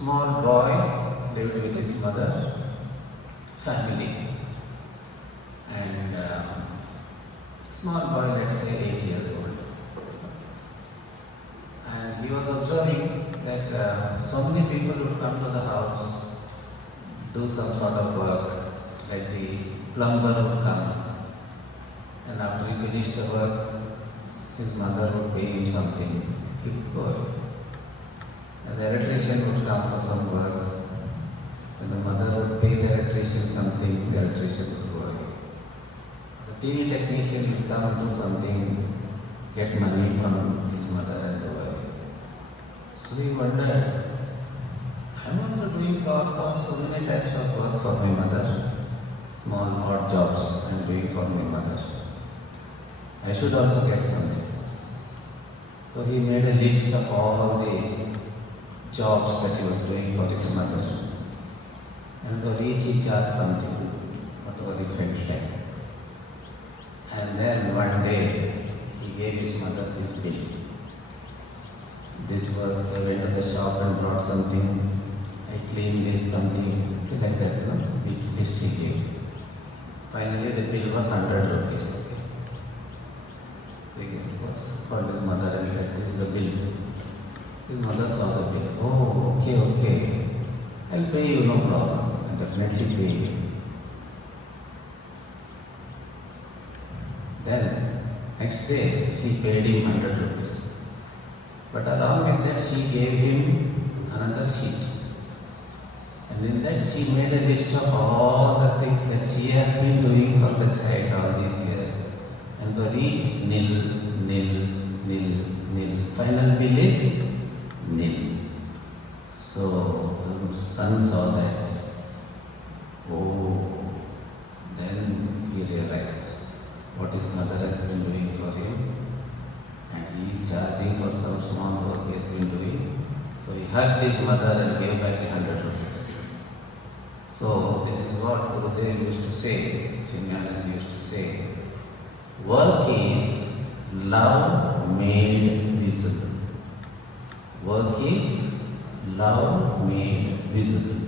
small boy lived with his mother, family, and small boy, let's say 8 years old. And he was observing that so many people would come to the house, do some sort of work, like the plumber would come, and after he finished the work, his mother would pay him something, he would go away. And the electrician would come for some work, and the mother would pay the electrician something, the electrician would go away. The TV technician would come and do something, get money from his mother and go away. So he wondered, I'm also doing so many types of work for my mother, small odd jobs I'm doing for my mother. I should also get something. So he made a list of all the jobs that he was doing for his mother. And for each he charged something, whatever he felt like. And then one day he gave his mother this bill. This work, I went to the shop and brought something, I cleaned this something, like that, big list he gave. Finally the bill was 100 rupees. So he called his mother and said, this is the bill. His mother saw the bill. Oh, okay. I'll pay you, no problem. I'll definitely pay you. Then, next day, she paid him 100 rupees. But along with that, she gave him another sheet. And in that, she made a list of all the things that she had been doing for the child all these years. And for each, nil. Final bill is nil. So the son saw that. Oh, then he realized what his mother has been doing for him, and he is charging for some small work he has been doing. So he hugged his mother and gave back the 100 rupees. So this is what Gurudev used to say, Gahanandaji used to say, work is love made visible. Work is love made visible.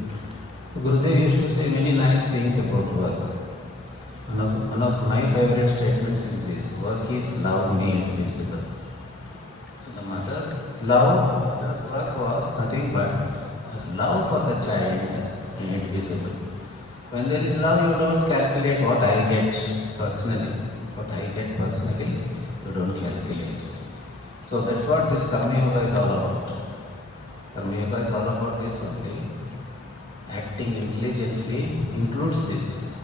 Gurudev used to say many nice things about work. One of my favorite statements is this, work is love made visible. So the mother's love, mother's work was nothing but love for the child made visible. When there is love, you don't calculate what I get personally. What I get personally, you don't calculate. So that's what this Karma Yoga is all about. Karma Yoga is all about this only. Acting intelligently includes this.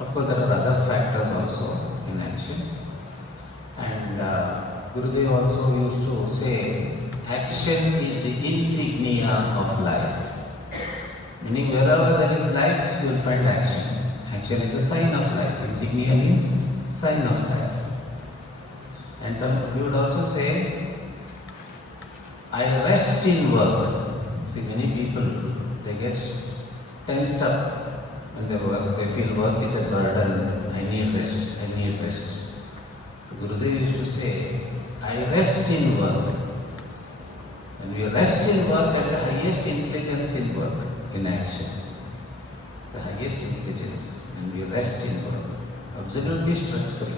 Of course, there are other factors also in action. And Gurudev also used to say, action is the insignia of life. Meaning, wherever there is life, you will find action. Action is the sign of life. Insignia means sign of life. And you would also say, I rest in work. See, many people, they get tensed up when they work. They feel work is a burden. I need rest. So Gurudev used to say, I rest in work. When we rest in work, that's the highest intelligence in work, in action. The highest intelligence. When we rest in work, absolutely stress-free.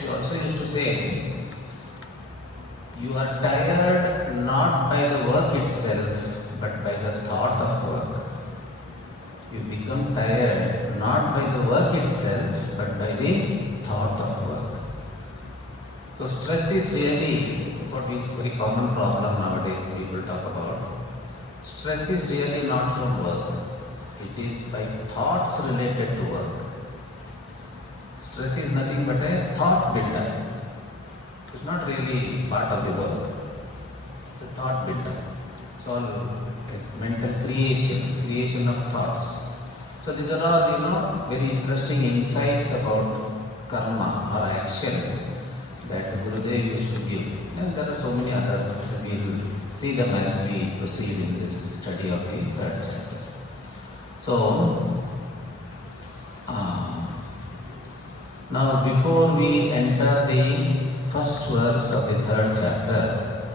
He also used to say, you are tired not by the work itself, but by the thought of work. You become tired not by the work itself, but by the thought of work. So stress is really what is very common problem nowadays people talk about. Stress is really not from work. It is by thoughts related to work. Stress is nothing but a thought builder. It's not really part of the work. It's a thought builder. It's all like mental creation of thoughts. So these are all, very interesting insights about karma or action that Gurudev used to give. And there are so many others. We will see them as we proceed in this study of the third chapter. So, now before we enter the first verse of the third chapter,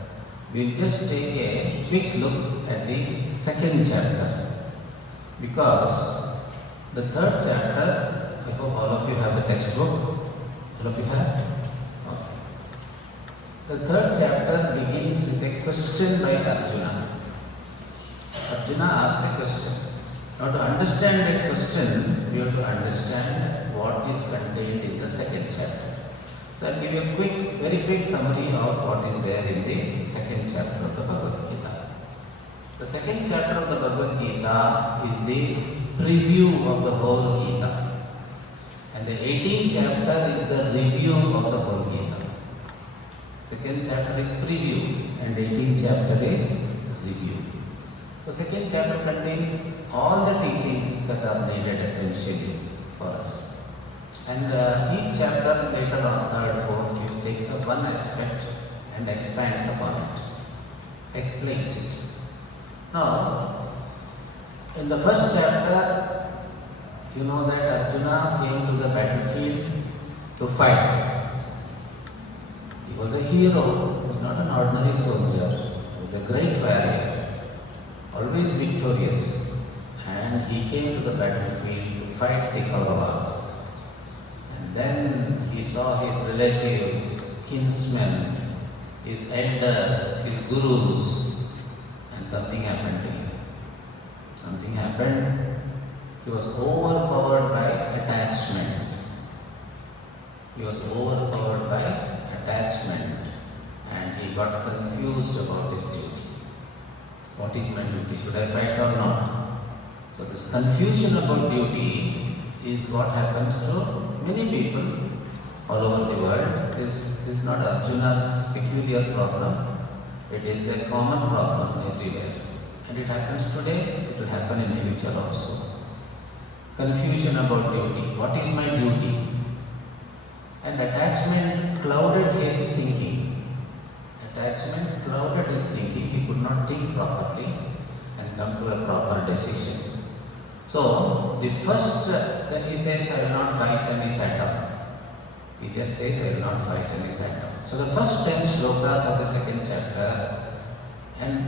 we'll just take a quick look at the second chapter, because the third chapter, I hope all of you have the textbook. All of you have? Okay. The third chapter begins with a question by Arjuna. Arjuna asks a question. Now, to understand that question, we have to understand what is contained in the second chapter. So, I'll give you a very quick summary of what is there in the second chapter of the Bhagavad Gita. The second chapter of the Bhagavad Gita is the preview of the whole Gita. And the 18th chapter is the review of the whole Gita. Second chapter is preview and 18th chapter is review. The second chapter contains all the teachings that are needed essentially for us. And each chapter later on, third, fourth, fifth, takes up one aspect and expands upon it, explains it. Now, in the first chapter, you know that Arjuna came to the battlefield to fight. He was a hero, he was not an ordinary soldier, he was a great warrior, always victorious. And he came to the battlefield to fight the Kauravas. Then he saw his relatives, kinsmen, his elders, his gurus, and something happened to him. Something happened. He was overpowered by attachment. He was overpowered by attachment, and he got confused about his duty. What is my duty? Should I fight or not? So this confusion about duty is what happens to many people all over the world. This is not Arjuna's peculiar problem. It is a common problem everywhere. And it happens today, it will happen in future also. Confusion about duty. What is my duty? And attachment clouded his thinking. Attachment clouded his thinking. He could not think properly and come to a proper decision. So, the first, then he says, I will not fight, and he sat down. He just says, I will not fight, and he sat down. So, the first 10 shlokas of the second chapter,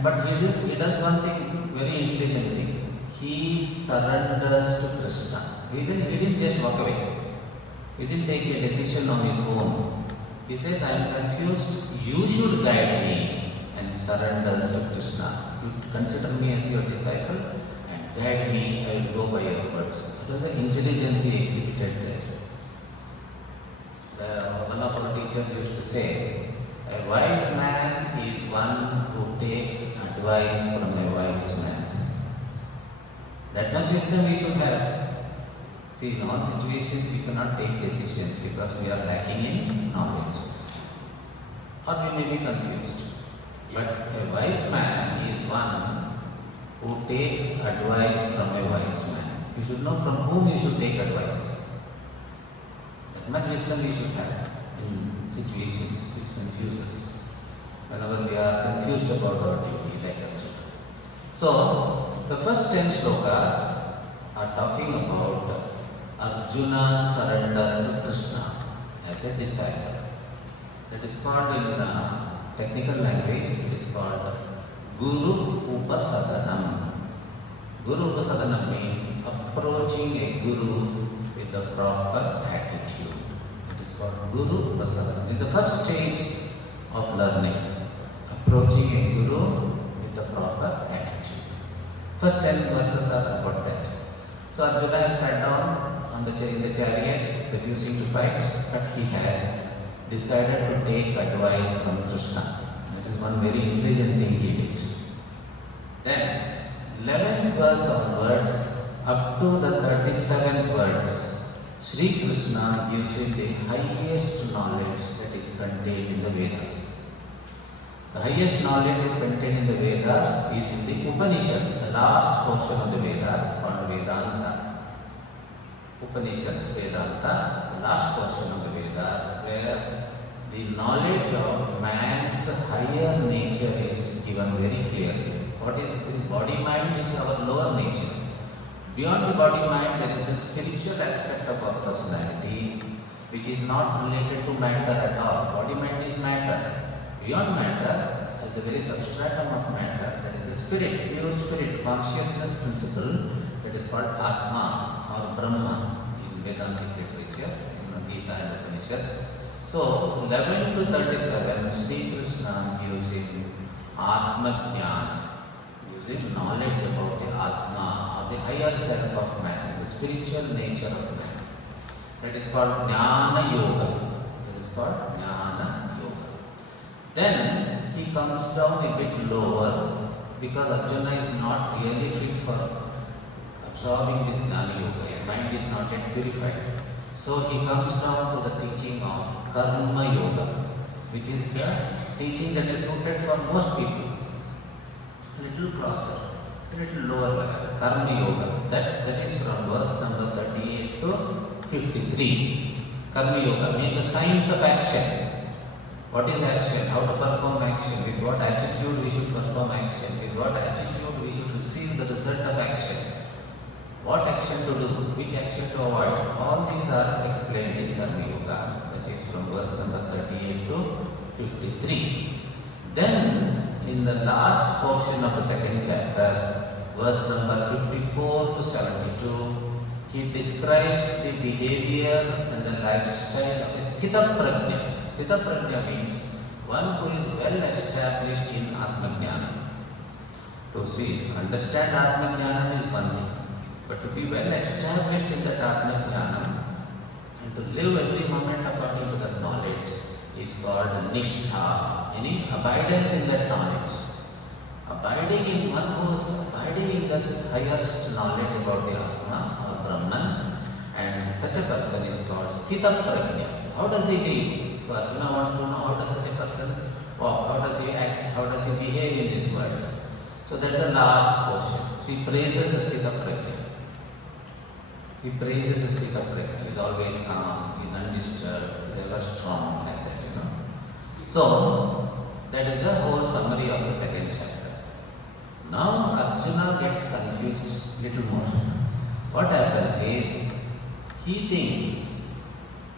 but he does one thing, very intelligent thing. He surrenders to Krishna. He didn't just walk away. He didn't take a decision on his own. He says, I am confused, you should guide me, and surrenders to Krishna. You consider me as your disciple, guide me, I will go by your words. That was the intelligence he exhibited there. One of our teachers used to say, a wise man is one who takes advice from a wise man. That much wisdom we should have. See, in all situations we cannot take decisions because we are lacking in knowledge. Or we may be confused. But a wise man is one who takes advice from a wise man. You should know from whom you should take advice. That much wisdom we should have in situations which confuse us. Whenever we are confused about our duty, like Arjuna. So, the first 10 shlokas are talking about Arjuna's surrender to Krishna as a disciple. That is called in technical language, it is called Guru Upasadanam. Guru Upasadanam means approaching a guru with the proper attitude. It is called Guru Upasadanam. It is the first stage of learning. Approaching a guru with the proper attitude. First 10 verses are about that. So Arjuna has sat down in the chariot, refusing to fight, but he has decided to take advice from Krishna. That is one very intelligent thing he did. Then, 11th verse onwards, up to the 37th verse, Sri Krishna gives you the highest knowledge that is contained in the Vedas. The highest knowledge contained in the Vedas is in the Upanishads, the last portion of the Vedas called Vedanta. Upanishads, Vedanta, the last portion of the Vedas, where the knowledge of man's higher nature is given very clearly. What is this body-mind is our lower nature. Beyond the body-mind, there is the spiritual aspect of our personality, which is not related to matter at all. Body-mind is matter. Beyond matter, as the very substratum of matter, that is the spirit, pure spirit, consciousness principle, that is called Atma or Brahma in Vedantic literature, Geeta and Upanishads. So 11 to 37, Sri Krishna using Atma Jnana, using knowledge about the Atma or the higher self of man, the spiritual nature of man. That is called Jnana Yoga. That is called Jnana Yoga. Then he comes down a bit lower because Arjuna is not really fit for absorbing this Jnana Yoga. His mind is not yet purified. So he comes down to the teaching of Karma Yoga, which is the teaching that is suited for most people. A little crosser, a little lower level, Karma Yoga. That is from verse number 38 to 53. Karma Yoga means the science of action. What is action? How to perform action? With what attitude we should perform action? With what attitude we should receive the result of action? What action to do? Which action to avoid? All these are explained in Karma Yoga. That is from verse number 38 to 53. Then, in the last portion of the second chapter, verse number 54 to 72, he describes the behavior and the lifestyle of a Sthita Prajna. Sthita Prajna means one who is well established in Atma Jnana. To see, understand Atma Jnana is one thing, but to be well established in that Atma Jnana and to live every moment according to that knowledge is called Nishtha, meaning abidance in that knowledge. Abiding in one who is abiding in this highest knowledge about the Atma or Brahman, and such a person is called Sthita Prajna. How does he live? So Arjuna wants to know how does such a person walk, how does he act, how does he behave in this world. So that is the last portion. So he praises Sthita Prajna. He praises Sthita Prajna. He is always calm, he is undisturbed, he is ever strong, like that, So that is the whole summary of the second chapter. Now Arjuna gets confused little more. What happens is, he thinks,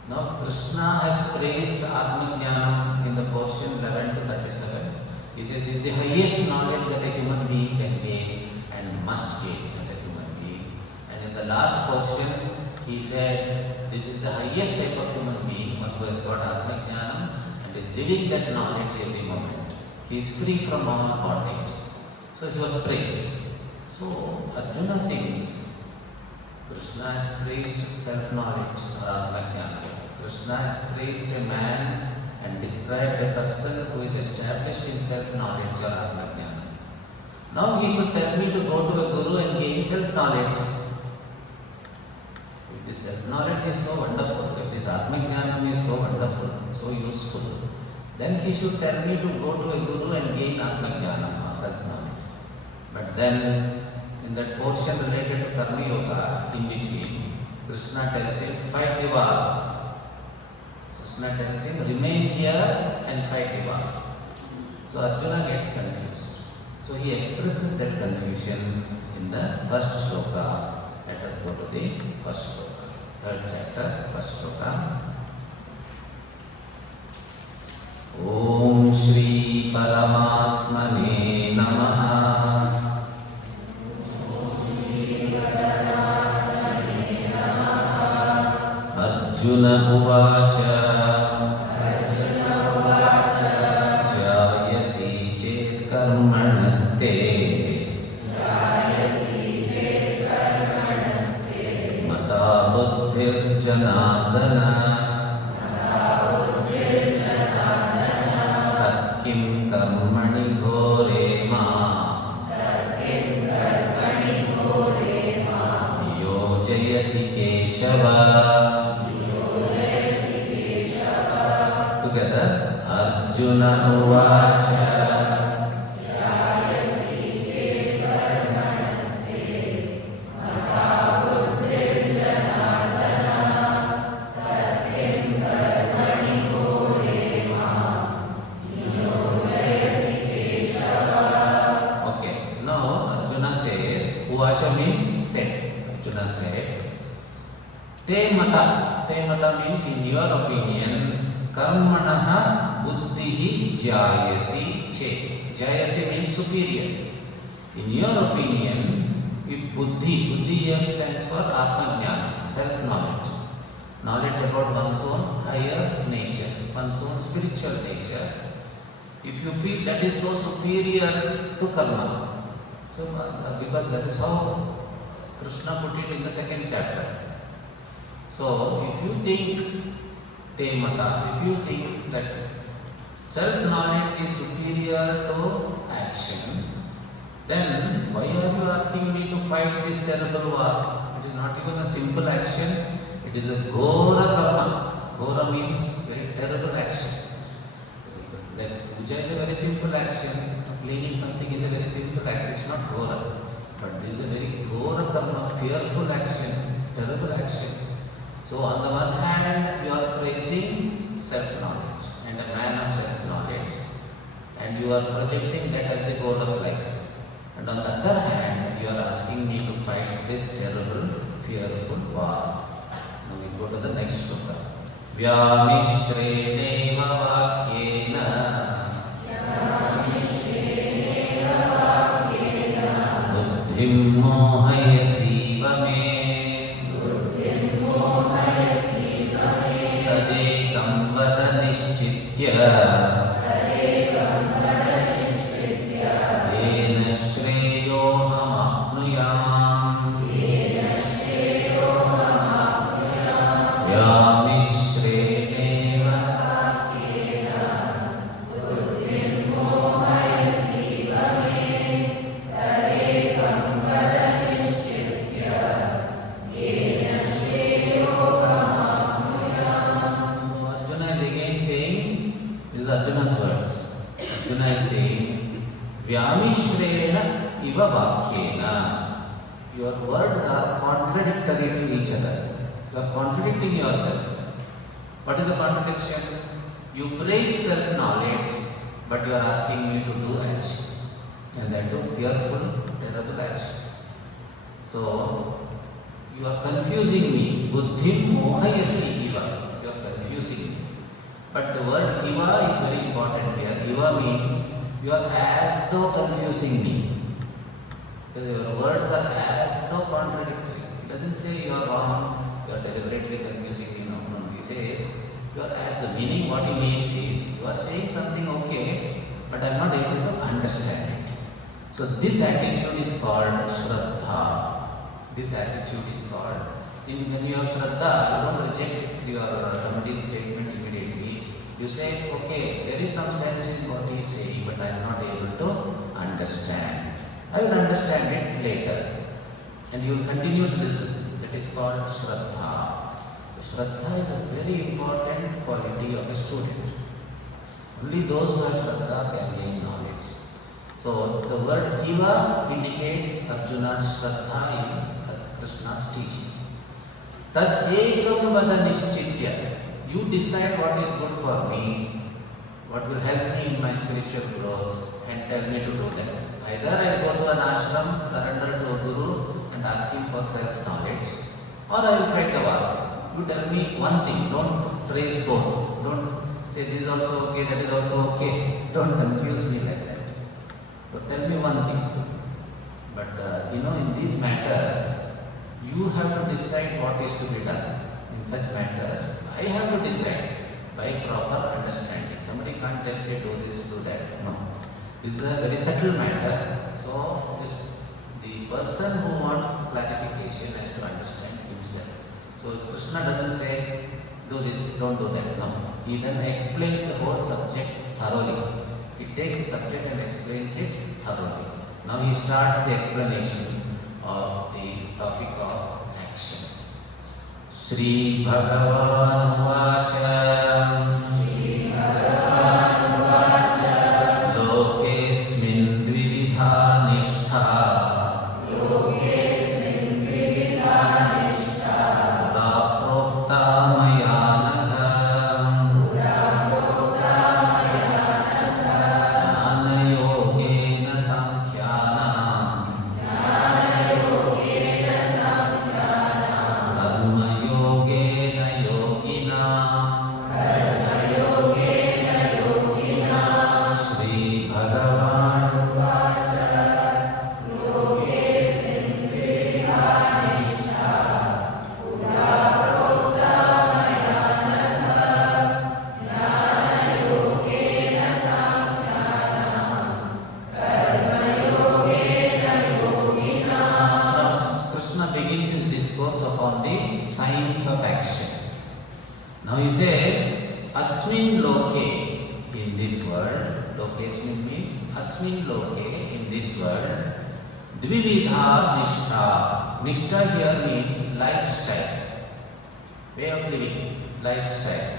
now Krishna has praised Atma Jnanam in the portion 11 to 37. He says this is the highest knowledge that a human being can gain and must gain as a human being. And in the last portion, he said this is the highest type of human being, one who has got Atma Jnanam and is living that knowledge every moment. He is free from all bondage. So he was praised. So Arjuna thinks Krishna has praised self-knowledge or Atma Jnana. Krishna has praised a man and described a person who is established in self-knowledge or Atma Jnana. Now he should tell me to go to a guru and gain self-knowledge. If this self-knowledge is so wonderful, if this Atma Jnana is so wonderful, so useful, then he should tell me to go to a guru and gain Atma Jnana or self-knowledge. But then, in that portion related to Karma Yoga, in between, Krishna tells him, fight the war. Krishna tells him, remain here and fight the war. So Arjuna gets confused. So he expresses that confusion in the first shloka. Let us go to the first shloka. Third chapter, first shloka. Om Shri Paramatmane Namaha. Arjuna Uvacha Jayasi Chet Karmanaste Mata Buddhir Janardana Tat Kim Karmani Ghore Ma Yo Jayasi Keshava. Together, Arjuna Uvacha Jayasi Chet Karmanaste Mata Buddhir Janardana Tat Kim Karmani Ghore Ma Yo Jayasi Keshava. Okay, now Arjuna says, Uvacha means said. Arjuna said, Te Mata. Te Mata means in your opinion, Karmanaha buddhihi jayasi che. Jayasi means superior. In your opinion, if buddhi here stands for Atma-jnana, self-knowledge. Knowledge about one's own higher nature, one's own spiritual nature. If you feel that is so superior to karma, so because that is how Krishna put it in the second chapter. So if you think te mata, if you think that self-knowledge is superior to action, then why are you asking me to fight this terrible war? It is not even a simple action, it is a ghora karma. Ghora means very terrible action. Like puja is a very simple action, cleaning something is a very simple action, it's not ghora. But this is a very ghora karma, fearful action, terrible action. So on the one hand, you are praising self-knowledge and a man of self-knowledge, and you are projecting that as the goal of life. And on the other hand, you are asking me to fight this terrible, fearful war. Now we go to the next shloka. Vyamishreneva vakyena buddhim mohayasiva me tadekam vada nishchitya Your words are contradictory to each other. You are contradicting yourself. What is the contradiction? You praise self-knowledge, but you are asking me to do action. And that too fearful, terrible action. So, you are confusing me. Buddhim mohayasi iva. You are confusing me. But the word iva is very important here. Iva means you are as though confusing me. Your words are as though contradictory. It doesn't say you are wrong, you are deliberately confusing me. No. He says you are as the meaning. What he means is you are saying something okay, but I am not able to understand it. So this attitude is called Shraddha. This attitude is called. When you have Shraddha, you don't reject your somebody's statement immediately. You say, okay, there is some sense in what he is saying, but I am not able to understand. I will understand it later. And you will continue to listen. That is called Shraddha. Shraddha is a very important quality of a student. Only those who have Shraddha can gain knowledge. So the word Iva indicates Arjuna's Shraddha in Krishna's teaching. Tad ekam vada nishchitya. You decide what is good for me, what will help me in my spiritual growth, and tell me to do that. Either I will go to an ashram, surrender to a guru and ask him for self-knowledge, or I will fight the war. You tell me one thing, don't praise both. Don't say this is also okay, that is also okay. Don't confuse me like that. So tell me one thing. But in these matters, you have to decide what is to be done. In such matters, I have to decide by proper understanding. Somebody can't just say do this, do that. No. This is a very subtle matter. So the person who wants clarification has to understand himself. So Krishna doesn't say do this, don't do that. No. He then explains the whole subject thoroughly. He takes the subject and explains it thoroughly. Now he starts the explanation of the topic of action. Shri Bhagavan Vacha Bhagavan he says, Asmin loke, in this world, lokesmin means Asmin loke, in this world, Dvividha Nishtha. Nishtha here means lifestyle, way of living, lifestyle.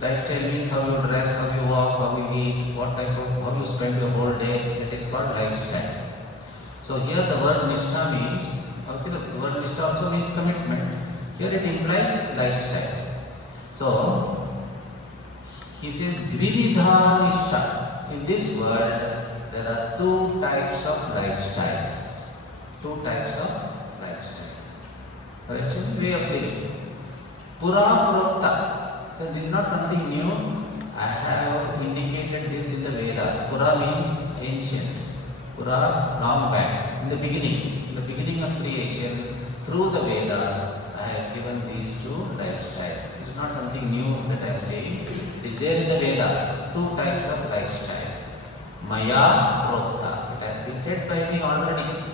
Lifestyle means how you dress, how you walk, how you eat, what type of, how you spend your whole day, that is called lifestyle. So here the word Nishtha means, the word Nishtha also means commitment. Here it implies lifestyle. So, he says, Dvividha Nishtha. In this world, there are two types of lifestyles. Two types of lifestyles. Lifestyle is way of living. Pura Prokta. So, this is not something new. I have indicated this in the Vedas. Pura means ancient. Pura, long back. In the beginning of creation, through the Vedas, I have given these two lifestyles. It's not something new that I am saying. It is there in the Vedas. Two types of lifestyle. Maya Prokta. It has been said by me already.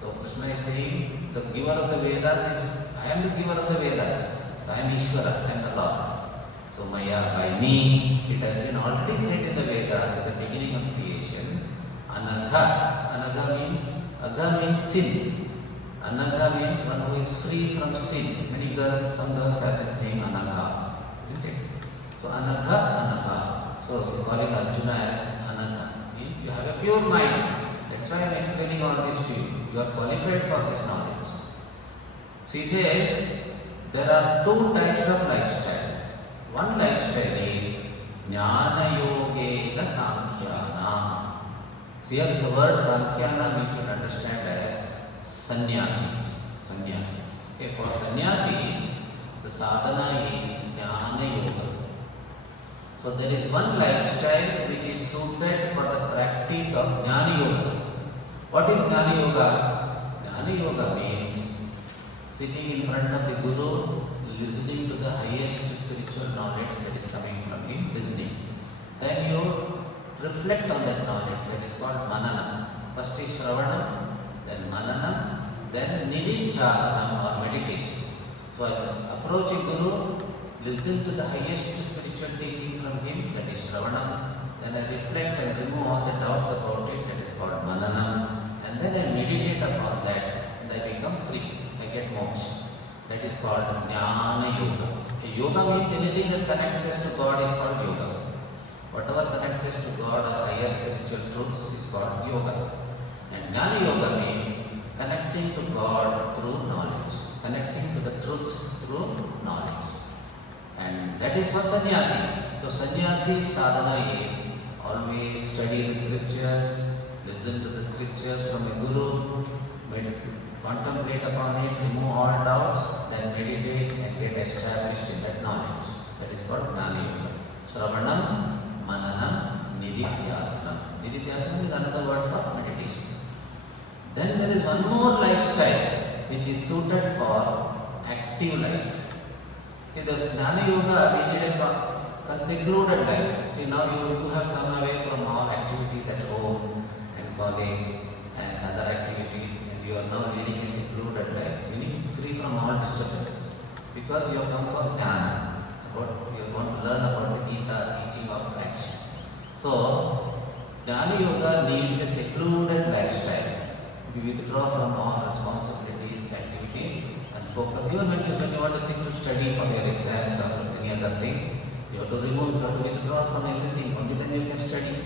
So Krishna is saying, the giver of the Vedas is, I am the giver of the Vedas. So I am Ishvara, I am the Lord. So Maya, by me, it has been already said in the Vedas at the beginning of creation. Anagha. Anagha means, Agha means sin. Anagha means one who is free from sin. Many girls, some girls have this name Anagha, isn't it? So Anagha, Anagha. So he's calling Arjuna as Anagha. Means you have a pure mind. That's why I am explaining all this to you. You are qualified for this knowledge. So he says, there are two types of lifestyle. One lifestyle is Jnana Yogena Sankhyana. So here the word Sankhyana we should understand as Sannyasis. Sannyasis. Okay, for sannyasis, the sadhana is Jnana Yoga. So there is one lifestyle which is suited for the practice of Jnana Yoga. What is Jnana Yoga? Jnana Yoga means sitting in front of the Guru, listening to the highest spiritual knowledge that is coming from him, listening. Then you reflect on that knowledge, that is called Manana. First is Shravanam, then Mananam, then Nididhyasanam or meditation. So I approach a Guru, listen to the highest spiritual teaching from him, that is Shravanam. Then I reflect and remove all the doubts about it, that is called Mananam. And then I meditate upon that and I become free. I get moksha. That is called Jnana Yoga. A yoga means anything that connects us to God is called yoga. Whatever connects us to God or higher spiritual truths is called yoga. And Jnana Yoga means connecting to God through knowledge, connecting to the truth through knowledge. And that is for sannyasis. So sannyasis sadhana is always study the scriptures, listen to the scriptures from a guru, contemplate upon it, remove all doubts, then meditate and get established in that knowledge. That is called Jnana Yoga. Shravanam, Mananam, Nididhyasanam. Nididhyasanam is another word for meditation. Then there is one more lifestyle which is suited for active life. See, the Jnana Yoga, we need a secluded life. See, now you have come away from all activities at home and college and other activities, and you are now leading a secluded life, meaning free from all disturbances. Because you have come for Jnana, you are going to learn about the Geeta, teaching of action. So, Jnana Yoga needs a secluded lifestyle. You withdraw from all responsibilities, activities, and focus. Even when you want to sit to study for your exams or any other thing, you have to withdraw from everything. Only then you can study.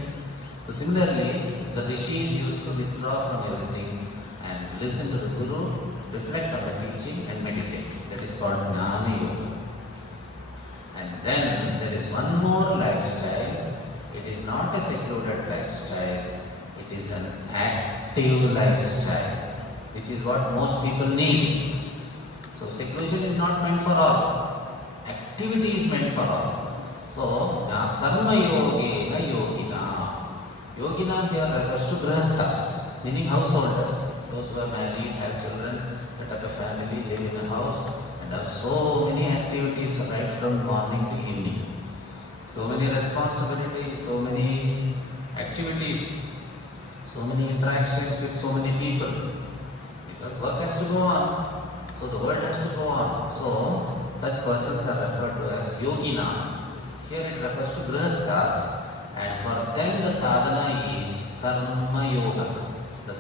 So similarly, the rishis used to withdraw from everything and listen to the Guru, reflect on the teaching and meditate. That is called Jnana Yoga. And then there is one more lifestyle. It is not a secluded lifestyle. It is an active lifestyle, which is what most people need. So seclusion is not meant for all. Activity is meant for all. So, karma yogena yogina. Yogina here refers to grahasthas, meaning householders. Those who are married, have children, set up a family, live in a house, and have so many activities right from morning to evening. So many responsibilities, so many activities, so many interactions with so many people. Because work has to go on. So the world has to go on. So such persons are referred to as yogina. Here it refers to grihasthas, and for them the sadhana is karma yoga, the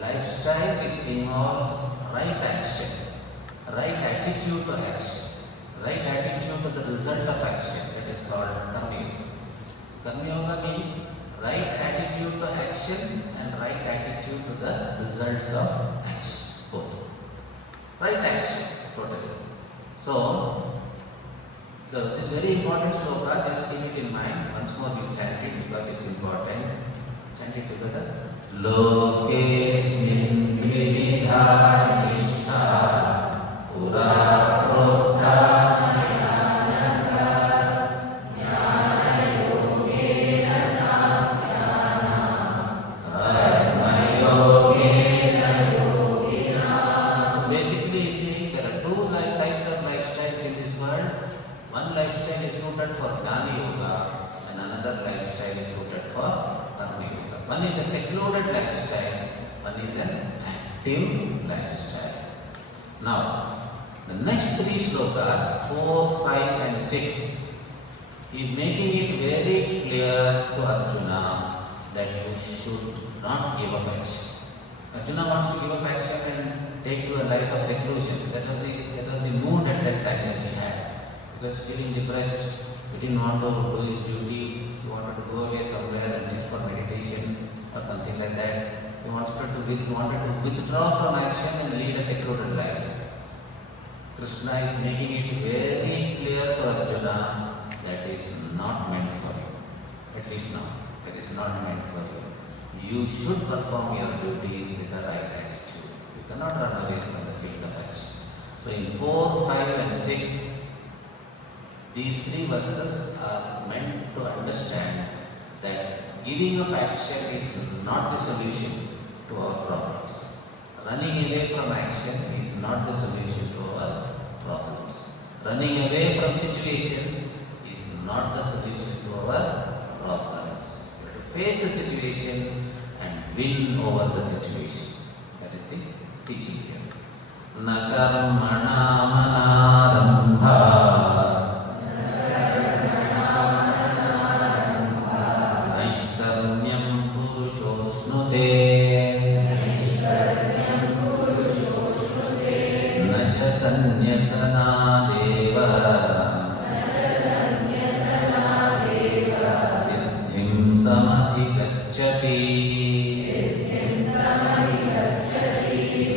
lifestyle which involves right action, right attitude to action, right attitude to the result of action. That is called karma yoga. Karma yoga means right attitude to action and right attitude to the results of action, both. Right action, totally. So, this very important sloka, just keep it in mind. Once more we'll chant it because it's important. Chant it together. Lokesmin vividha nishtha pura prokta suited for Jnana Yoga and another lifestyle is suited for Karma Yoga. One is a secluded lifestyle, one is an active lifestyle. Now, the next three slokas, 4, 5 and 6, is making it very clear to Arjuna that you should not give up action. Arjuna wants to give up action and take to a life of seclusion. That was the mood at that time that he had. He was feeling depressed, he didn't want to do his duty, he wanted to go away somewhere and sit for meditation or something like that. He wanted to withdraw from action and lead a secluded life. Krishna is making it very clear to Arjuna that is not meant for you. At least now, it is not meant for you. You should perform your duties with the right attitude. You cannot run away from the field of action. So in 4, 5 and 6, these three verses are meant to understand that giving up action is not the solution to our problems. Running away from action is not the solution to our problems. Running away from situations is not the solution to our problems. We have to face the situation and win over the situation. That is the teaching here. Na karmana manarambha Sanyasana-deva Siddhim samadhi-gacchati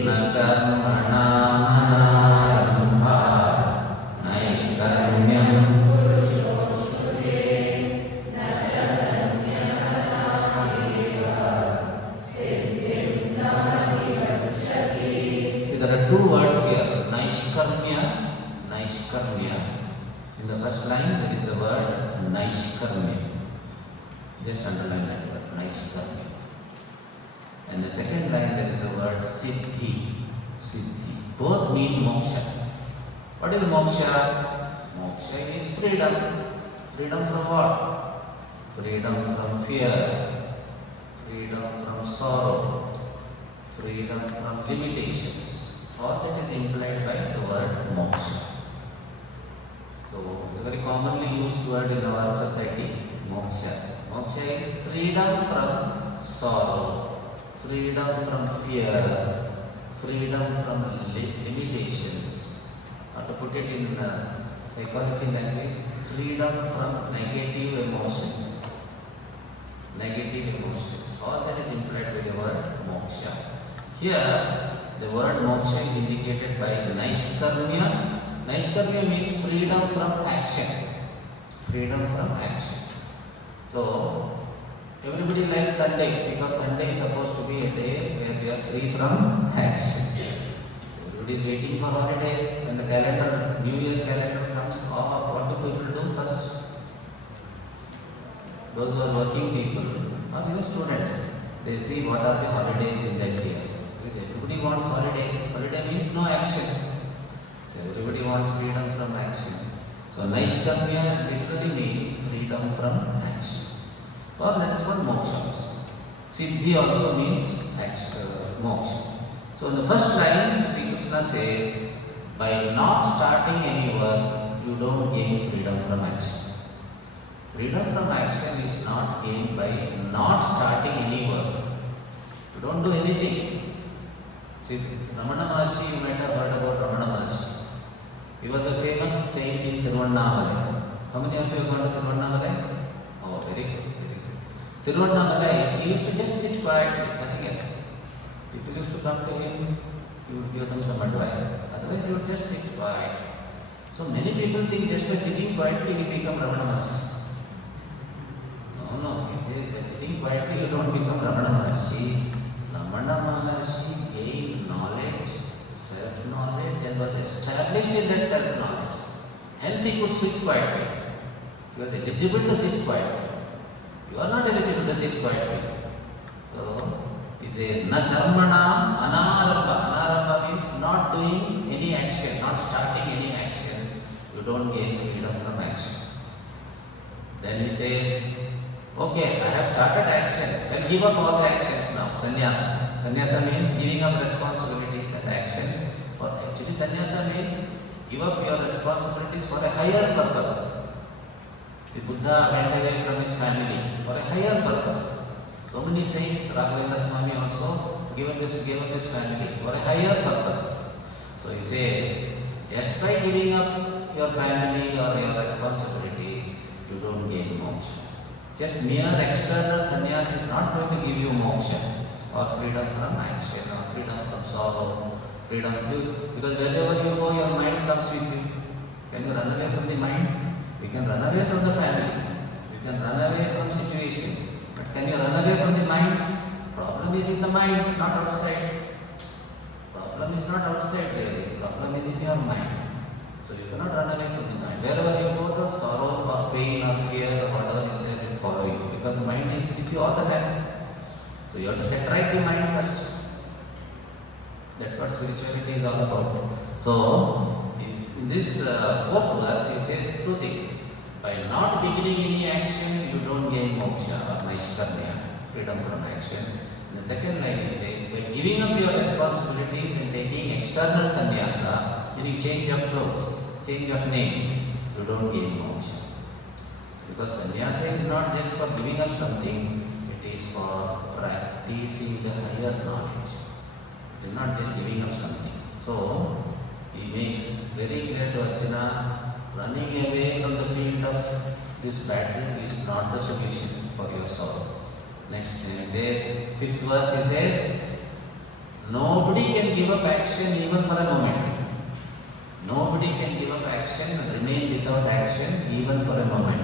Na karmana manarambha Naishkarmyam See, there are two words here. Naishkarmya. In the first line there is the word Naishkarmya. Just underline that word, Naishkarmya. And the second line there is the word Siddhi. Siddhi. Both mean moksha. What is moksha? Moksha is freedom. Freedom from what? Freedom from fear. Freedom from sorrow. Freedom from limitations. All that is implied by the word moksha. So, it's a very commonly used word in our society, moksha. Moksha is freedom from sorrow, freedom from fear, freedom from limitations. Or to put it in psychology language, freedom from negative emotions. Negative emotions. All that is implied by the word moksha. Here, the word moksha is indicated by Naishkarmya. Naishkarmya means freedom from action. Freedom from action. So, everybody likes Sunday because Sunday is supposed to be a day where we are free from action. Everybody is waiting for holidays. When the calendar, New Year calendar comes off, what do people do first? Those who are working people or even students, they see what are the holidays in that year. Everybody wants holiday. Holiday means no action. So everybody wants freedom from action. So Naishkarmya literally means freedom from action. Or that's what moksha also. Siddhi also means action, moksha. So in the first line, Sri Krishna says, By not starting any work, you don't gain freedom from action. Freedom from action is not gained by not starting any work. You don't do anything. See, Ramana Maharshi, you might have heard about Ramana Maharshi. He was a famous saint in Tiruvannamalai. How many of you have gone to Tiruvannamalai? Oh, very good, very good. Tiruvannamalai, he used to just sit quietly, nothing else. People used to come to him, he would give them some advice. Otherwise, he would just sit quiet. So many people think just by sitting quietly we become Ramana Maharshi. No, he says by sitting quietly you don't become Ramana Maharshi. Ramana Maharshi gained knowledge, self-knowledge, and was established in that self-knowledge. Hence he could sit quietly. He was eligible to sit quietly. You are not eligible to sit quietly. So he says, na karmanam anarambha. Anarambha means not doing any action, not starting any action. You don't gain freedom from action. Then he says, okay, I have started action. Then give up all the actions now. Sannyasa. Sannyasa means giving up responsibilities and actions. Or actually sannyasa means give up your responsibilities for a higher purpose. See, Buddha went away from his family for a higher purpose. So many saints, Raghavendra Swami also gave up his family for a higher purpose. So he says, just by giving up your family or your responsibilities, you don't gain moksha. Just mere external sannyas is not going to give you moksha or freedom from action or freedom from sorrow, freedom because wherever you go, your mind comes with you. Can you run away from the mind? You can run away from the family. You can run away from situations. But can you run away from the mind? Problem is in the mind, not outside. Problem is not outside really. Problem is in your mind. So you cannot run away from the mind. Wherever you go, the sorrow or pain or fear or whatever is there will follow you because the mind is with you all the time. So you have to set right the mind first. That's what spirituality is all about. So in this fourth verse, he says two things. By not beginning any action, you don't gain moksha or naishkarmya, freedom from action. In the second line, he says, by giving up your responsibilities and taking external sannyasa, meaning change of clothes, change of name, you don't gain moksha. Because sannyasa is not just for giving up something, it is for practicing the higher knowledge. It is not just giving up something. So, he makes very clear to Arjuna, running away from the field of this battle is not the solution for your sorrow. Next, he says, fifth verse, he says, nobody can give up action even for a moment. Nobody can give up action and remain without action even for a moment.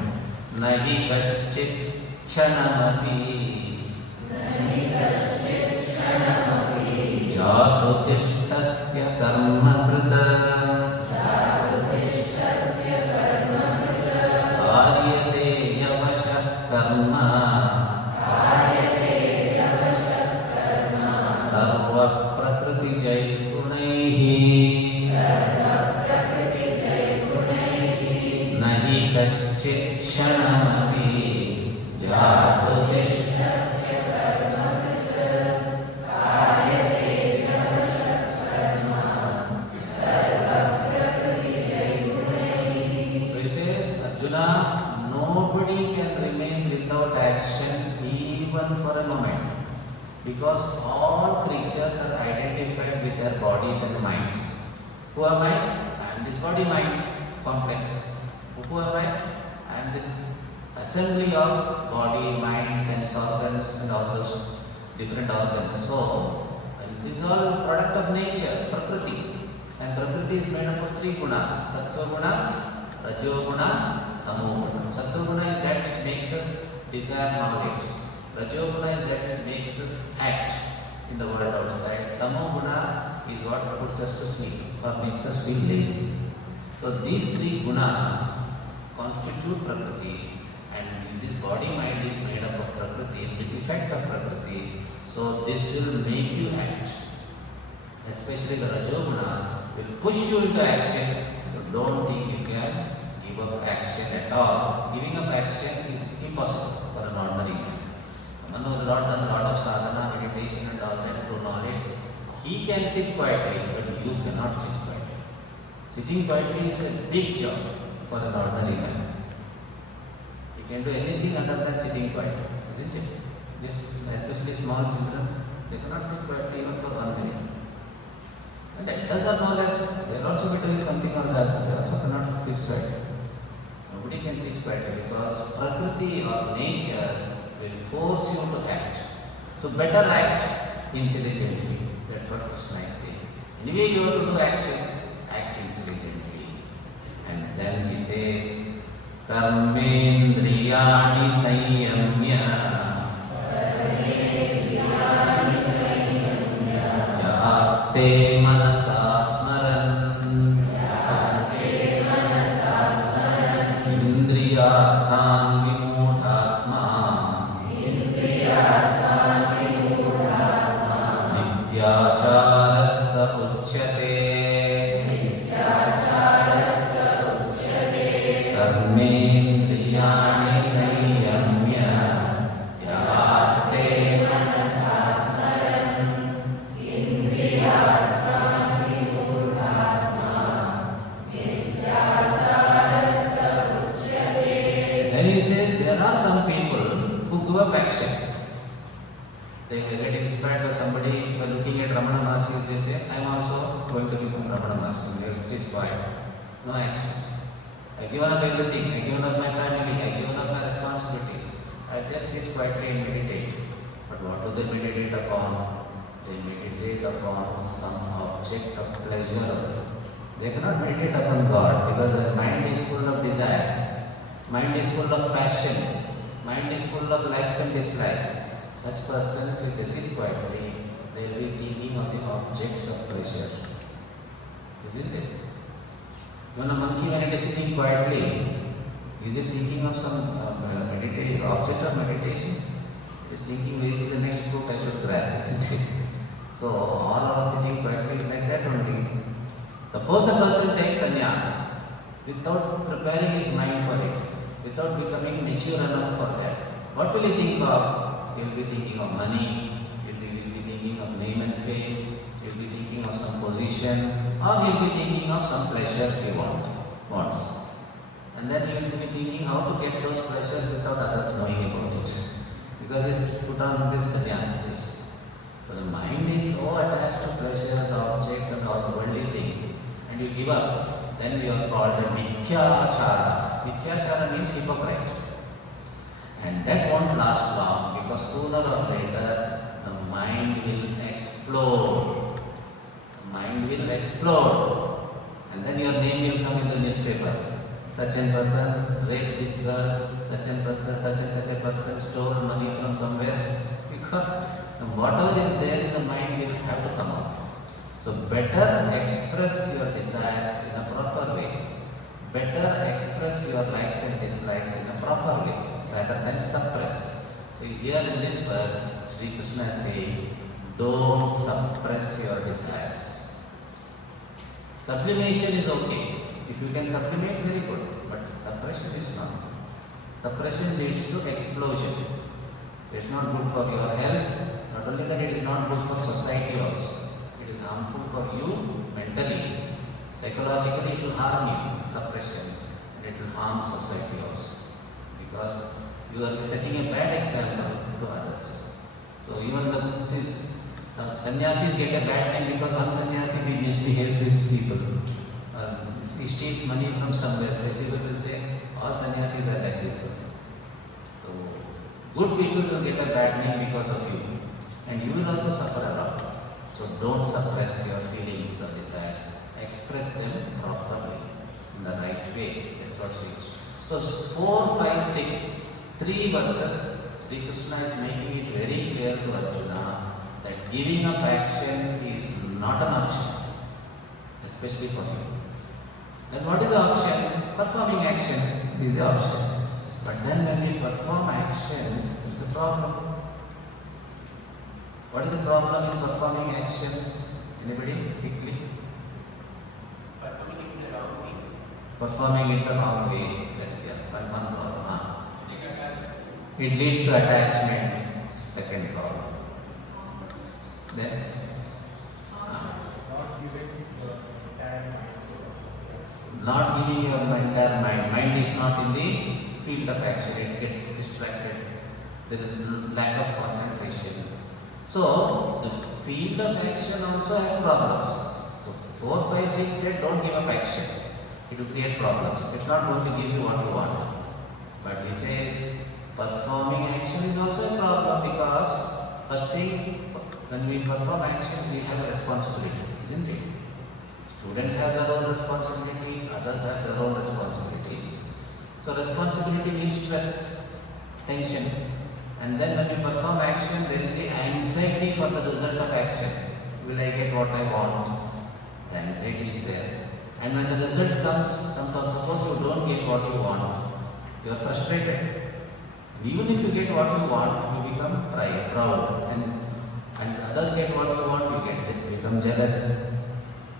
Nahi kaschit kshanamapi jatutishtatya karma krita karyate yavasha karma sarva prakriti jai gunaihi nahi kaschit kshanamapi jatutishtatya nobody can remain without action even for a moment because all creatures are identified with their bodies and minds. Who am I? I am this body-mind complex. Who am I? I am this assembly of body, mind, sense organs and all those different organs. So, this is all product of nature, Prakriti. And Prakriti is made up of three gunas, Sattva guna, Rajo guna, Tamo guna. Sattva guna is that which makes us desire knowledge. Rajo guna is that which makes us act in the world outside. Tamo guna is what puts us to sleep or makes us feel lazy. So these three gunas constitute Prakriti, and this body mind is made up of Prakriti, the effect of Prakriti. So this will make you act. Especially the Rajoguna will push you into action. You don't think you can give up action at all. Giving up action is impossible for an ordinary man. Someone who has not done a lot of sadhana, meditation and all that through knowledge, he can sit quietly, but you cannot sit quietly. Sitting quietly is a big job for an ordinary man. You can do anything other than sitting quietly, isn't it? Just especially small children, they cannot sit quietly even for 1 minute. And elders are no less, they will also be doing something or the other, they also cannot sit quietly. Nobody can sit quietly because Prakriti or nature will force you to act. So better act intelligently. That's what Krishna is saying. Anyway, you have to do actions, act intelligently. And then he says, Karmendriyani Sanyamya Yaste Manasa Smaran Indriyathan Vimudhatma Nityacharasya Uchyate Karmendriyani Sanyamya Yaste Then he said there are some people who give up action. They get inspired by somebody by looking at Ramana Maharshi, they say, I am also going to become Ramana Maharshi. They sit quiet. No actions. I given up everything. I given up my family. I given up my responsibilities. I just sit quietly and meditate. But what do they meditate upon? They meditate upon some object of pleasure. They cannot meditate upon God because their mind is full of desires. Mind is full of passions. Mind is full of likes and dislikes. Such persons, if they sit quietly, they will be thinking of the objects of pleasure. Isn't it? When a monkey, when it is sitting quietly, is it thinking of some object of meditation? It is thinking, this is the next fruit I should grab, isn't it? So, all our sitting quietly is like that only. Suppose a person takes sannyas without preparing his mind for it, without becoming mature enough for that. What will he think of? He will be thinking of money, he will be thinking of name and fame, he will be thinking of some position, or he will be thinking of some pleasures he wants. And then he will be thinking how to get those pleasures without others knowing about it. Because he has put on this sannyas. So the mind is so attached to pleasures, objects and all worldly things, and you give up, then you are called a mithyachara. Mithyachara means hypocrite. And that won't last long because sooner or later the mind will explode. The mind will explode. And then your name will come in the newspaper. Such and person raped this girl, such and such a person stole money from somewhere. Because whatever is there in the mind will have to come out. So better express your desires in a proper way. Better express your likes and dislikes in a proper way rather than suppress. So here in this verse, Sri Krishna is saying, don't suppress your desires. Sublimation is okay. If you can sublimate, very good. But suppression is not. Suppression leads to explosion. It is not good for your health. Not only that, it is not good for society also. It is harmful for you mentally. Psychologically, it will harm you, suppression, and it will harm society also. Because you are setting a bad example to others. So even some sannyasis get a bad name because one sannyasi misbehaves with people. He steals money from somewhere. The people will say, all sannyasis are like this. So good people will get a bad name because of you. And you will also suffer a lot. So don't suppress your feelings or desires. Express them properly, in the right way. That's what she is. So 4, 5, 6, 3 verses, Sri Krishna is making it very clear to Arjuna that giving up action is not an option, especially for you. Then what is the option? Performing action is the option. But then when we perform actions, there is a problem. What is the problem in performing actions? Anybody? Quickly. Performing it the wrong way. One problem. It leads to attachment. Second problem. Then not giving your entire mind. Mind is not in the field of action, it gets distracted. There is lack of concentration. So, the field of action also has problems. So, 4, 5, 6 said don't give up action. It will create problems. It's not going to give you what you want. But he says performing action is also a problem because first thing, when we perform actions, we have a responsibility, isn't it? Students have their own responsibility, others have their own responsibilities. So responsibility means stress, tension. And then when you perform action, there is the anxiety for the result of action. Will I get what I want? The anxiety is there. And when the result comes, suppose you don't get what you want, you are frustrated. Even if you get what you want, you become proud. And others get what you want, you become jealous.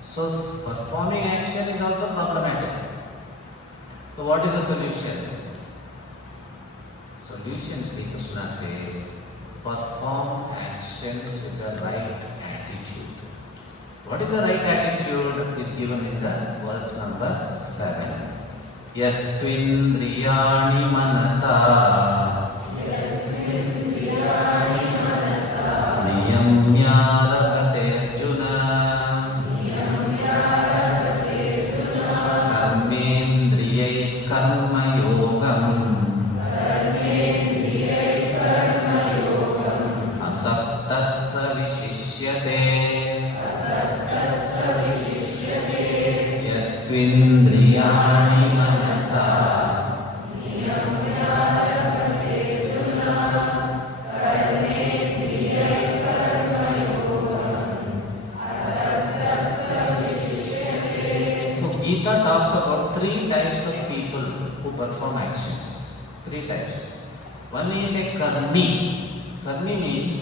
So performing action is also problematic. So what is the solution? Solution, Sri Krishna says, perform actions with the right attitude. What is the right attitude is given in the verse number 7. Yastvindriyani manasa niyamya rabhate Arjuna karmendriyai karma yogam asaktasya vishishyate yastvindriyani manasa. So Geeta talks about 3 types of people who perform actions. 3 types. One is a karmi. Karmi means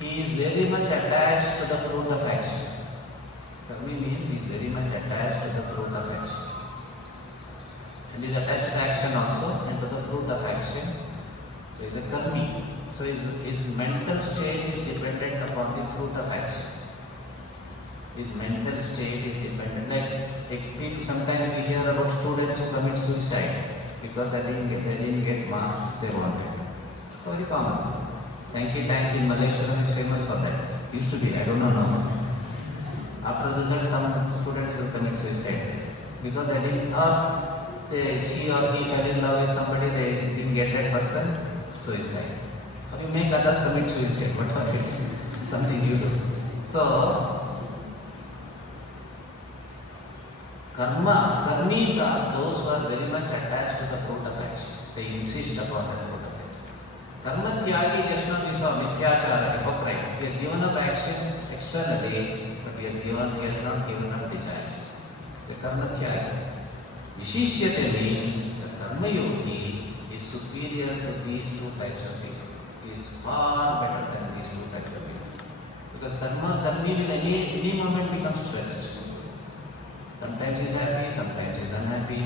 he is very much attached to the fruit of action. Karmi means he is very much attached to the fruit of action. And he is attached to the action also and to the fruit of action. So he is a karmi. So his mental state is dependent upon the fruit of action. His mental state is dependent. Like people, sometimes we hear about students who commit suicide because they didn't get marks they wanted. Very common. Sankey tank in Malaysia is famous for that. Used to be, I don't know now. After the result, some students will commit suicide because they didn't, or she or he fell in love with somebody, they didn't get that person, suicide. Or you make others commit suicide, whatever it is, something you do. So, karmis are those who are very much attached to the fruit of action. They insist upon the fruit of action. Karma tyagi, just now we saw mithyachara, hypocrite. He has given up actions externally, but he has not given up desires. So karma tyagi. Vishishyate means the karma yogi is superior to these 2 types of people. He is far better than these 2 types of people. Because karmi will any moment become stressed. Sometimes he is happy, sometimes he is unhappy.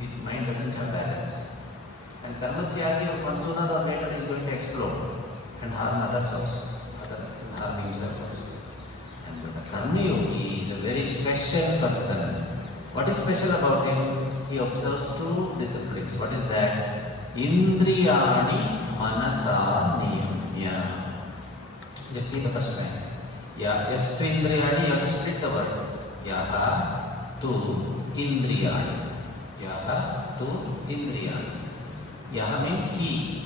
His mind doesn't have balance. And karma tyagi, one sooner or later, is going to explode and harm others also, and harm himself also. And the karma yogi is a very special person. What is special about him? He observes 2 disciplines. What is that? Indriyani manasa niyamya. Just see the first line. Yastvindriyani, you have to split the word. Yaha tu indriyani. Yaha tu indriyani. Yaha means he.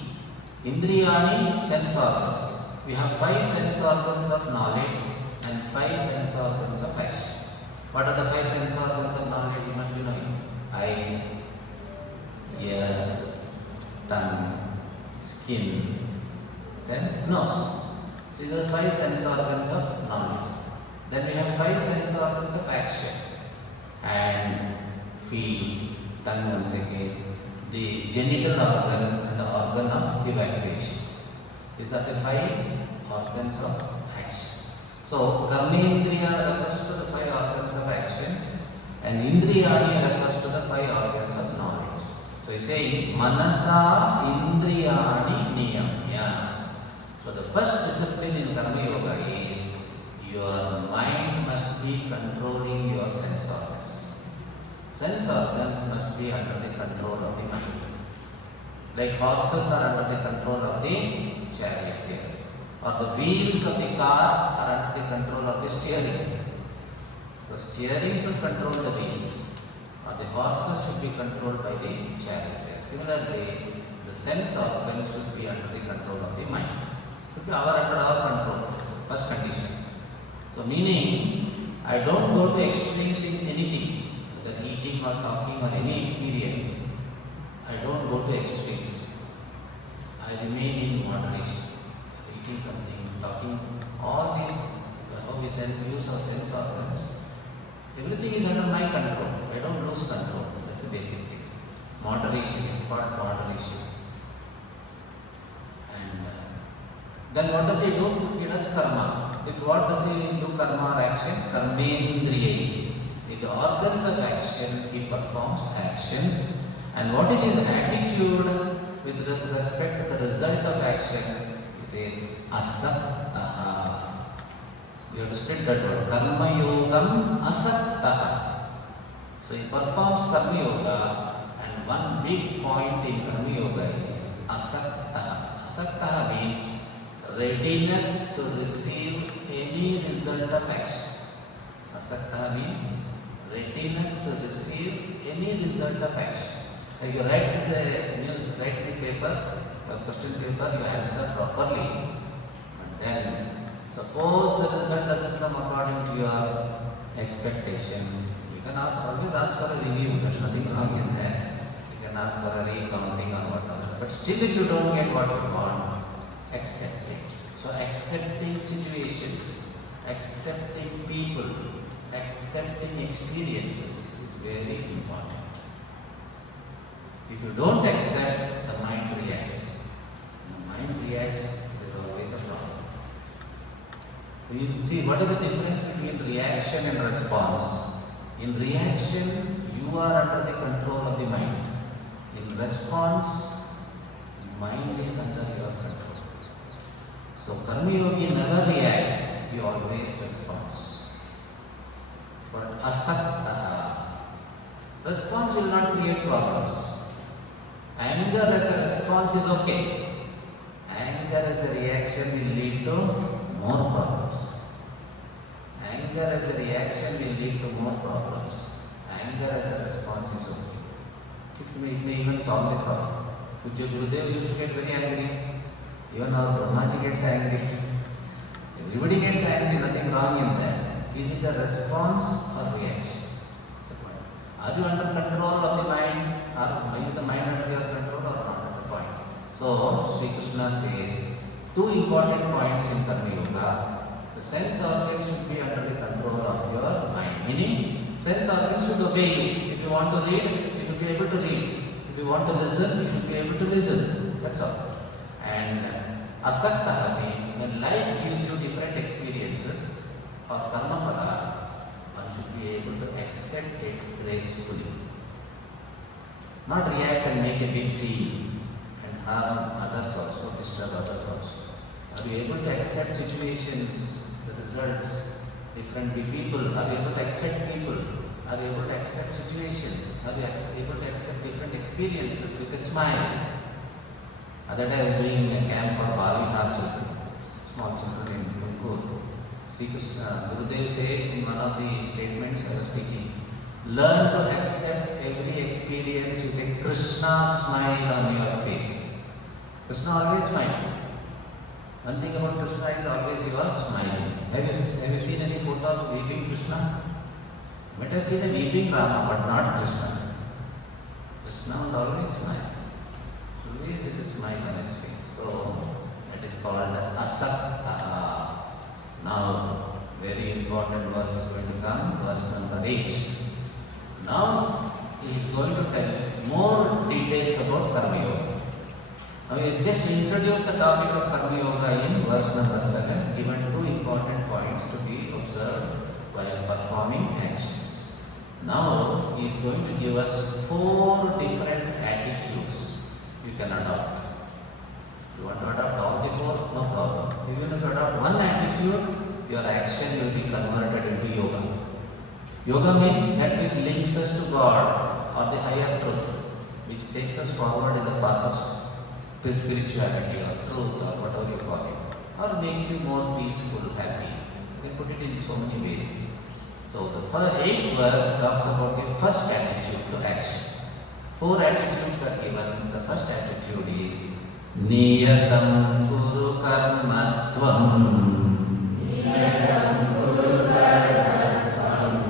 Indriyani, sense organs. We have 5 sense organs of knowledge and 5 sense organs of action. What are the 5 sense organs of knowledge? You must be knowing. Eyes, ears, tongue, skin, then nose. See the 5 sense organs of knowledge. Then we have 5 sense organs of action. Hand, feet, tongue once again, the genital organ and the organ of evacuation. These are the 5 organs of action. So, karmendriya refers to the 5 organs of action and indriyani refers to the 5 organs of knowledge. So, he is saying manasa indriyani niyamya. So, the first discipline in karma yoga is your mind must be controlling your sense organs. Sense organs must be under the control of the mind. Like horses are under the control of the chariot, or the wheels of the car are under the control of the steering. So steering should control the wheels, or the horses should be controlled by the chariot. Similarly, the sense organs should be under the control of the mind. Should be under our control. That's the first condition. So meaning, I don't go to extremes in anything, whether eating or talking or any experience. I don't go to extremes. I remain in moderation. Eating something, talking, all these, how we use our sense organs. Everything is under my control. I don't lose control. That's the basic thing. Moderation, it's called moderation. And then what does he do? He does karma. With what does he do karma or action? Karmendriya. With the organs of action, he performs actions. And what is his attitude with respect to the result of action? He says, asaktaha. You have to split that word. Karma yogam asaktaha. So he performs karma yoga, and one big point in karma yoga is asaktaha. Asaktaha means readiness to receive any result of action. Asaktaha means readiness to receive any result of action. Like you write the paper, or question paper, you answer properly. And then, suppose the result doesn't come according to your expectation, you can always ask for a review. There's nothing wrong in that. You can ask for a recounting or whatever. But still, if you don't get what you want, accept it. So accepting situations, accepting people, accepting experiences is very important. If you don't accept, the mind reacts. When the mind reacts, there is always a problem. You see, what is the difference between reaction and response? In reaction, you are under the control of the mind. In response, mind is under your control. So Karma Yogi never reacts, he always responds. It's called asaktaha. Response will not create problems. Anger as a response is okay. Anger as a reaction will lead to more problems. Anger as a reaction will lead to more problems. Anger as a response is okay. It may even solve the problem. Pujya Gurudev used to get very angry. Even our Brahmaji gets angry. Everybody gets angry, nothing wrong in that. Is it a response or reaction? That's the point. Are you under control of the mind? Or is the mind under your control or not? That's the point. So, Sri Krishna says, two important points in Karma Yoga. The sense organs should be under the control of your mind. Meaning, sense organs should obey you. If you want to read, you should be able to read. If you want to listen, you should be able to listen. That's all. And asaktaha means when life gives you different experiences or karma pada, one should be able to accept it gracefully. Not react and make a big scene and harm others also, disturb others also. Are you able to accept situations, the results, different people? Are you able to accept people? Are you able to accept situations? Are you able to accept different experiences with a smile? Other day I was doing a camp for Bhavihar children, small children in Tumkur. Sri Krishna, Gurudev says in one of the statements I was teaching, learn to accept every experience with a Krishna smile on your face. Krishna always smiles. One thing about Krishna is always he was smiling. Have you seen any photo of weeping Krishna? You might have seen a weeping Rama, but not Krishna. Krishna was always smiling. Always with a smile on his face. So that is called asaktaha. Now, very important verse is going to come, verse number 8. Now, he is going to tell more details about Karma Yoga. Now, he has just introduced the topic of Karma Yoga in verse number 7, given two important points to be observed while performing actions. Now, he is going to give us 4 different attitudes you can adopt. If you want to adopt all the 4, no problem. Even if you adopt one attitude, your action will be converted into yoga. Yoga means that which links us to God or the higher truth, which takes us forward in the path of spirituality or truth or whatever you call it, or makes you more peaceful, happy. They put it in so many ways. So the eighth verse talks about the first attitude to action. 4 attitudes are given. The first attitude is Niyatam Kuru Karma Tvam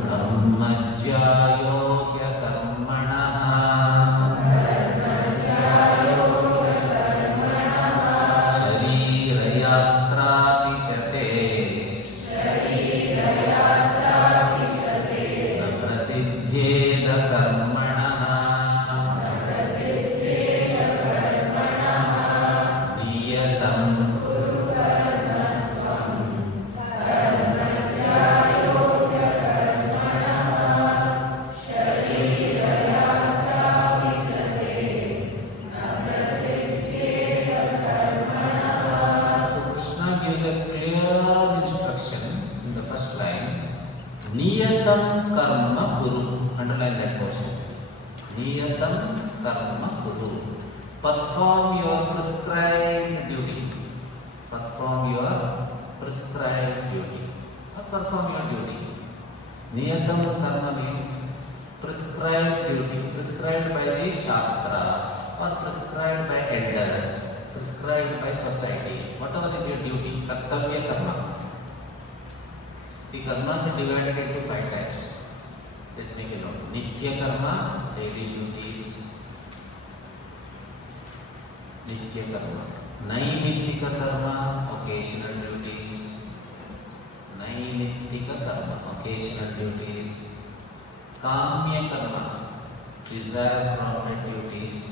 Dharmajyayo Hyakarmanaha Sharirayatra Vichate Naprasidhyeda Karmanaha Niyatam Niyatam karma kuru. Underline that portion. Niyatam karma kuru. Perform your prescribed duty. Perform your prescribed duty. Or perform your duty. Niyatam karma means prescribed duty. Prescribed by the Shastra or prescribed by elders. Prescribed by society. Whatever is your duty. Kartavya karma. The karmas are divided into 5 types. Just make a note. Nitya karma, daily duties. Nitya karma. Naimittika karma, occasional duties. Naimittika karma, occasional duties. Kamya karma, desire-prompted duties.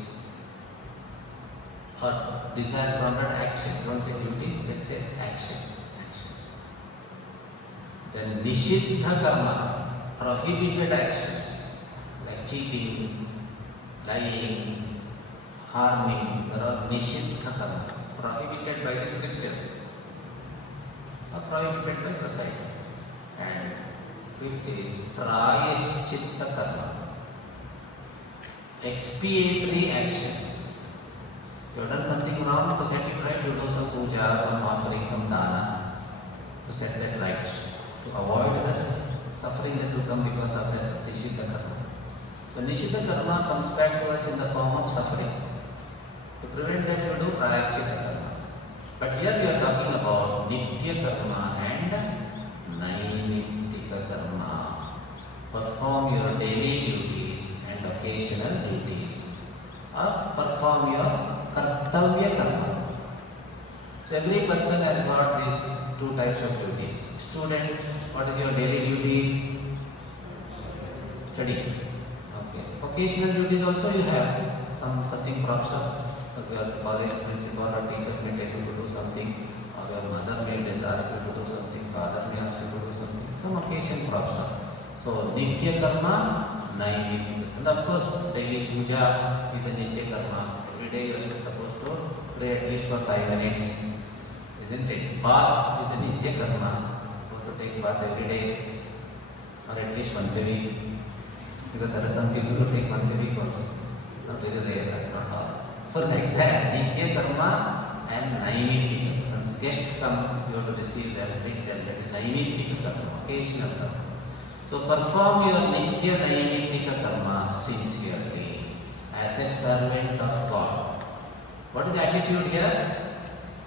Or desire-prompted action. Don't say duties, let's say actions. Then Nishiddha karma, prohibited actions like cheating, lying, harming. There are Nishiddha karma, prohibited by the scriptures or prohibited by society. And 5th is Prayashchitta karma, expiatory actions. You have done something wrong, to set it right, you do some puja, some offering, some dana to set that right. To avoid the suffering that will come because of the Nishiddha karma. The Nishiddha karma comes back to us in the form of suffering. To prevent that, you do Prayashchitta karma. But here we are talking about Nitya karma and Naimittika karma. Perform your daily duties and occasional duties. Or perform your Kartavya karma. So every person has got these 2 types of duties. Student, what is your daily duty? Study. Okay. Occasional duties also you have. Something crops up. So your college principal or teacher may tell you to do something, or your mother may ask you to do something, father may ask you to do something. Some occasion crops up. So Nitya karma, Naimittika. And of course, daily puja is a Nitya karma. Every day you are supposed to pray at least for 5 minutes. Isn't it? Bath is a Nitya karma. To take bath every day or at least once a week, because there are some people who take once a week also. Not very rare, not all. So like that, Nitya karma and Naimittika. Once guests come, you have to receive them, treat them. That is Naimittika karma, occasional karma. So perform your Nitya Naimittika karma sincerely as a servant of God. What is the attitude here?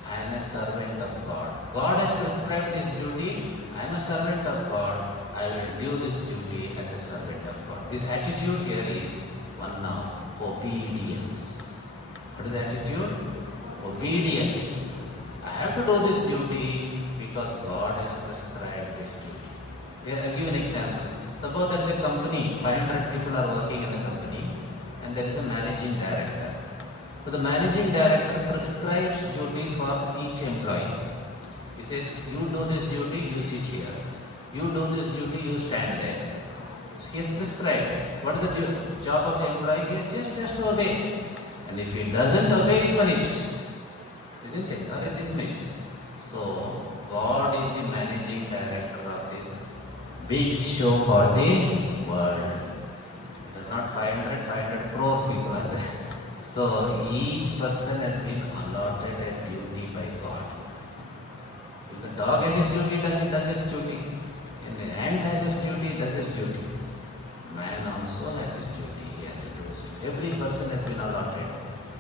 I am a servant of God. God has prescribed this duty. I am a servant of God. I will do this duty as a servant of God. This attitude here is one of obedience. What is the attitude? Obedience. I have to do this duty because God has prescribed this duty. Here I give an example. Suppose there is a company, 500 people are working in the company, and there is a managing director. So the managing director prescribes duties for each employee. He says, you do this duty, you sit here. You do this duty, you stand there. He has prescribed. What is the job of the employee? He is just to obey. And if he doesn't obey, he is punished. Isn't it? Or dismissed. So, God is the managing director of this big show called the world. There's not 500 crore people are there. So each person has been allotted a duty by God. If the dog has his duty, does his duty. If the ant has his duty, does his duty. Man also has his duty. He has to do his duty. Every person has been allotted.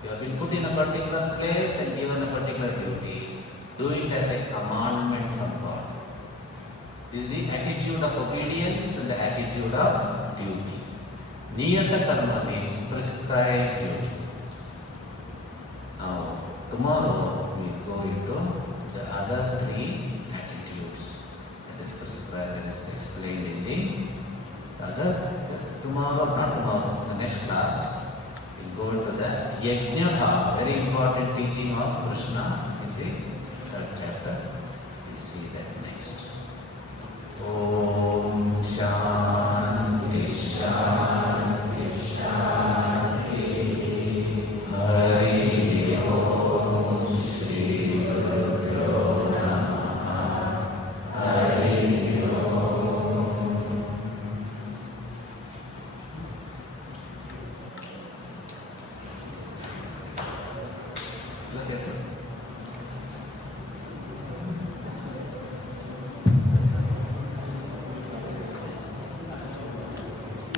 You have been put in a particular place and given a particular duty. Do it as a commandment from God. This is the attitude of obedience and the attitude of duty. Niyata karma means prescribed duty. Now, tomorrow we will go into the other three attitudes that is prescribed, that is explained in the other. Tomorrow, not tomorrow, the next class, we will go into the Yajna, very important teaching of Krishna.